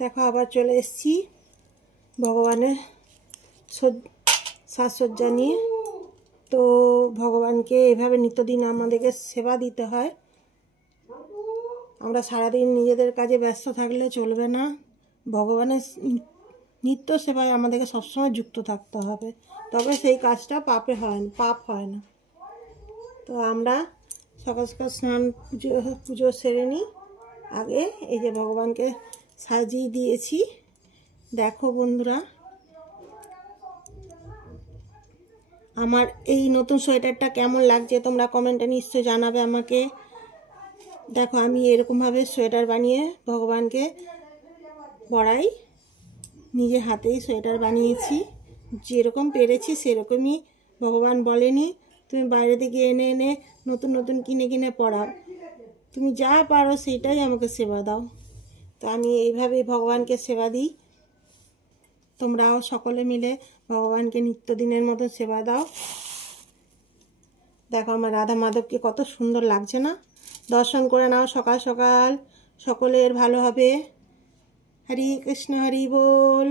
দেখো আবার চলে এসেছি ভগবানের সাজসজ্জা নিয়ে। তো ভগবানকে এভাবে নিত্যদিন আমাদেরকে সেবা দিতে হয়। আমরা সারাদিন নিজেদের কাজে ব্যস্ত থাকলে চলবে না, ভগবানের নিত্য সেবায় আমাদেরকে সবসময় যুক্ত থাকতে হবে, তবে সেই কাজটা পাপ হয় না। তো আমরা সকাল সকাল স্নান পুজো সেরে নিই। আগে এই যে ভগবানকে সাজিয়ে দিয়েছি। দেখো বন্ধুরা, আমার এই নতুন সোয়েটারটা কেমন লাগছে তোমরা কমেন্টে নিশ্চয়ই জানাবে আমাকে। দেখো আমি এরকমভাবে সোয়েটার বানিয়ে ভগবানকে পরাই, নিজে হাতেই সোয়েটার বানিয়েছি। যেরকম পেরেছি সেরকমই, ভগবান বলেনি তুমি বাইরে থেকে এনে এনে নতুন নতুন কিনে কিনে পরাও, তুমি যা পারো সেটাই আমাকে সেবা দাও। তো আমি এইভাবেই ভগবানকে সেবা দিই। তোমরাও সকলে মিলে ভগবানকে নিত্যদিনের মতো সেবা দাও। দেখো আমার রাধা মাধবকে কত সুন্দর লাগছে না? দর্শন করে নাও সকাল সকাল, সকলের ভালো হবে। হরি কৃষ্ণ, হরি বল।